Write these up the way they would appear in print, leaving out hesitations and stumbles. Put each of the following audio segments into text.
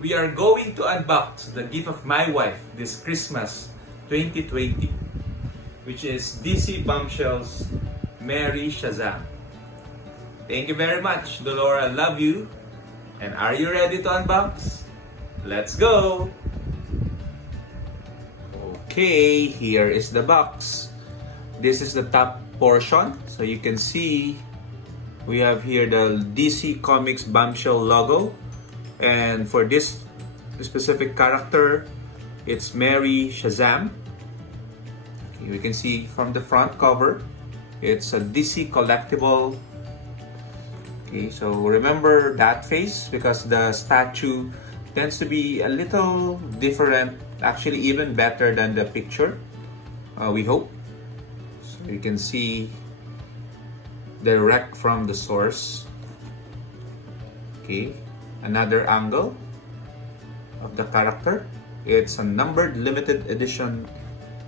we are going to unbox the gift of my wife this Christmas 2020, which is DC Bombshells Mary Shazam. Thank you very much, Dolora. Love you. And are you ready to unbox? Let's go! Okay, here is the box. This is the top portion. So you can see we have here the DC Comics Bombshell logo. And for this specific character, it's Mary Shazam. Okay, we can see from the front cover, it's a DC collectible. Okay, so remember that face because the statue tends to be a little different, actually even better than the picture, we hope. So you can see direct from the source. Okay, another angle of the character. It's a numbered limited edition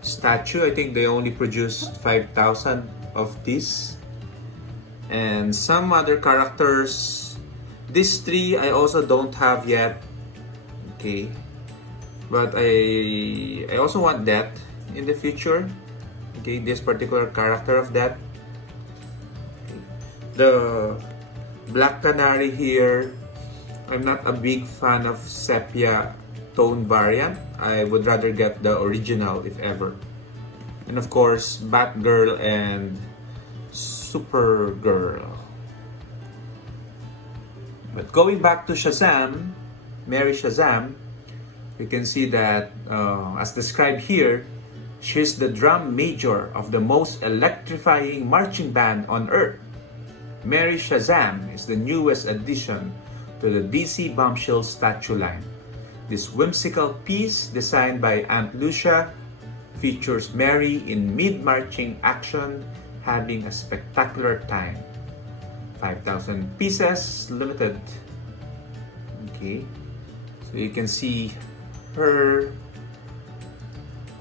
statue. I think they only produced 5,000 of these. And some other characters. These three I also don't have yet. Okay, but I also want that in the future. Okay, this particular character of that. Okay. The Black Canary here, I'm not a big fan of sepia tone variant. I would rather get the original if ever. And of course, Batgirl and Supergirl. But going back to Shazam, Mary Shazam, you can see that as described here, she's the drum major of the most electrifying marching band on Earth. Mary Shazam is the newest addition to the DC Bombshells statue line. This whimsical piece, designed by Aunt Lucia, features Mary in mid-marching action, having a spectacular time. 5,000 pieces, limited. Okay, so you can see her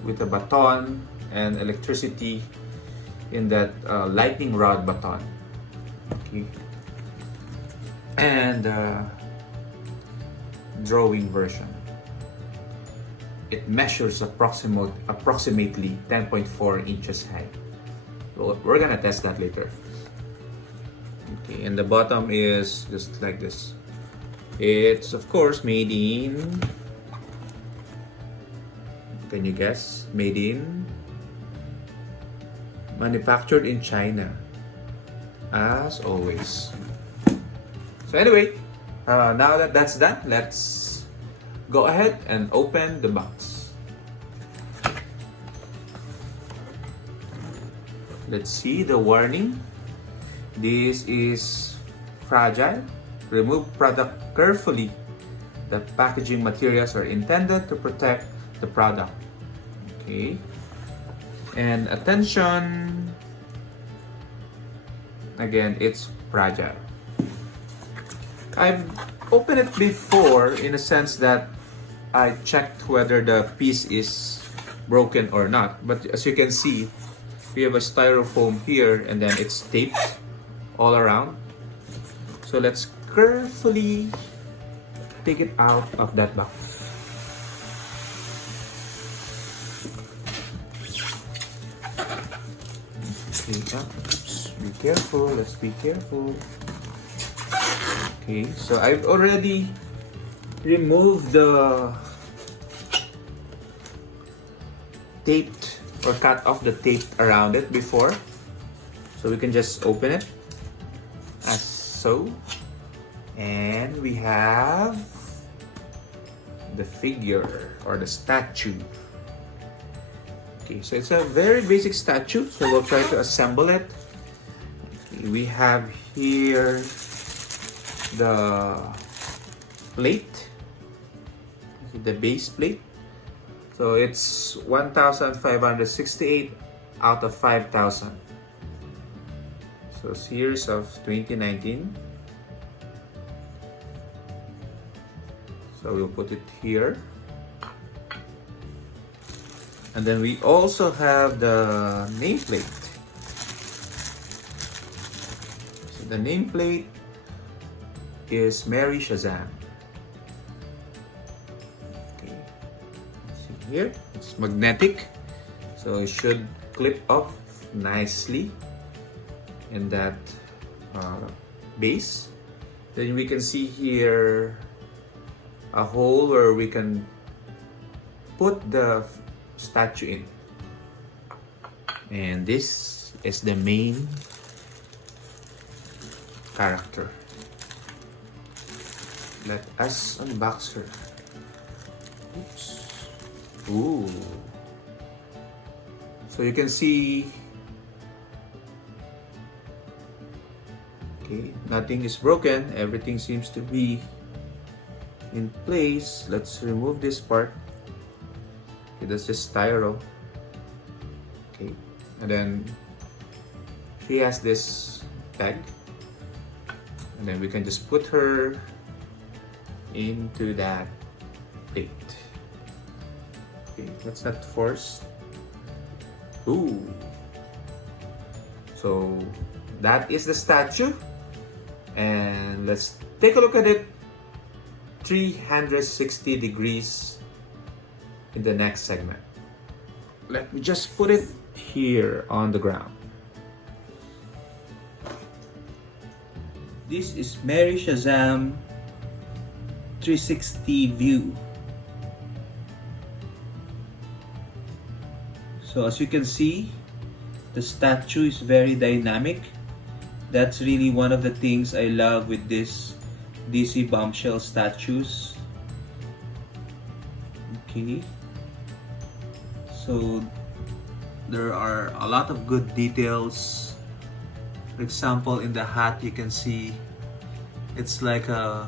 with a baton and electricity in that lightning rod baton. Okay, and drawing version. It measures approximately 10.4 inches high. We're gonna test that later. Okay, and the bottom is just like this. It's of course made in, can you guess? Made in, manufactured in China, as always. So anyway, now that that's done, let's go ahead and open the box. Let's see the warning. This is fragile. Remove product carefully. The packaging materials are intended to protect the product. Okay. And attention. Again, it's fragile. I've opened it before in a sense that I checked whether the piece is broken or not. But as you can see, we have a styrofoam here and then it's taped all around. So let's carefully take it out of that box. Okay, be careful, let's be careful. Okay, so I've already removed the taped or cut off the tape around it before, so we can just open it as so, and we have the figure or the statue. Okay, so it's a very basic statue, so we'll try to assemble it. Okay, we have here the plate, the base plate. So it's 1,568 out of 5,000. So series of 2019. So we'll put it here. And then we also have the nameplate. So the nameplate is Mary Shazam. here. It's magnetic, so it should clip off nicely in that base. Then we can see here a hole where we can put the statue in. And this is the main character. Let us unbox her. Oops. Ooh. So you can see, okay, nothing is broken. Everything seems to be in place. Let's remove this part. Okay, that's just styro. Okay, and then she has this tag, and then we can just put her into that plate. Okay, that's not forced. Ooh. So that is the statue, and let's take a look at it 360 degrees in the next segment. Let me just put it here on the ground. This is Mary Shazam 360 view. So as you can see, the statue is very dynamic. That's really one of the things I love with this DC Bombshell statues. Okay. So there are a lot of good details. For example, in the hat you can see it's like a,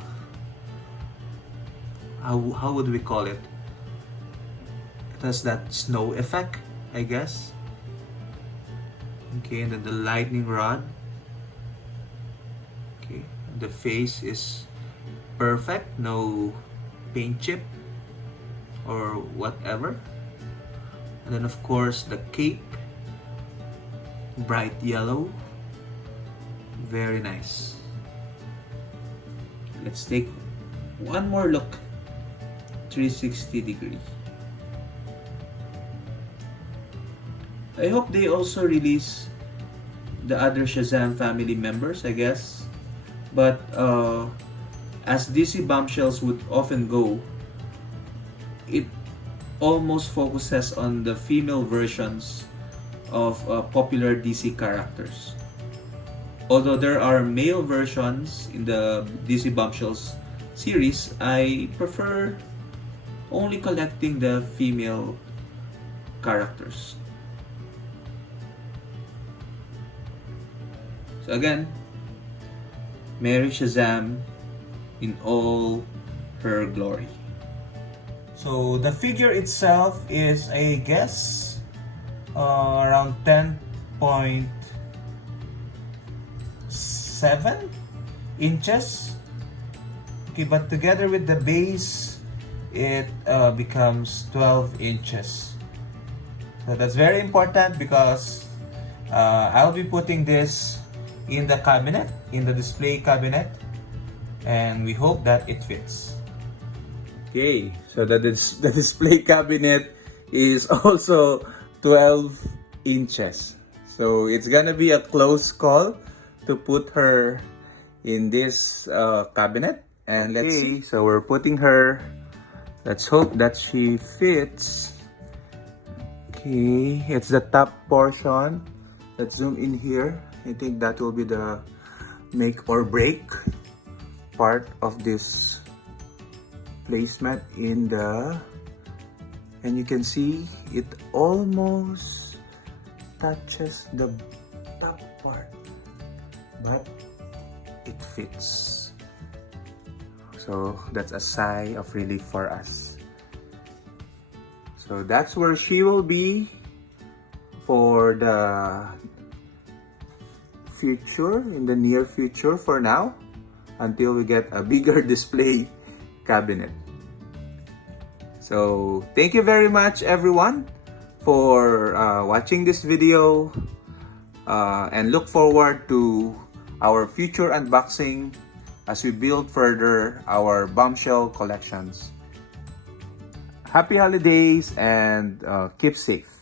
how would we call it? It has that snow effect, I guess. Okay, and then the lightning rod. Okay, the face is perfect, no paint chip or whatever. And then of course the cape, bright yellow, very nice. Let's take one more look, 360 degree. I hope they also release the other Shazam family members, I guess. But as DC Bombshells would often go, it almost focuses on the female versions of popular DC characters. Although there are male versions in the DC Bombshells series, I prefer only collecting the female characters. So again, Mary Shazam in all her glory. So the figure itself is, I guess, around 10.7 inches. Okay, but together with the base, it becomes 12 inches. So that's very important because I'll be putting this in the cabinet, in the display cabinet, and we hope that it fits. Okay, so the display cabinet is also 12 inches. So it's gonna be a close call to put her in this cabinet. And let's see, so we're putting her, let's hope that she fits. Okay, it's the top portion. Let's zoom in here. I think that will be the make or break part of this placement in the, and you can see it almost touches the top part, but it fits. So that's a sigh of relief for us. So that's where she will be for the future, in the near future for now, until we get a bigger display cabinet. So thank you very much everyone for watching this video, and look forward to our future unboxing as we build further our bombshell collections. Happy holidays and keep safe.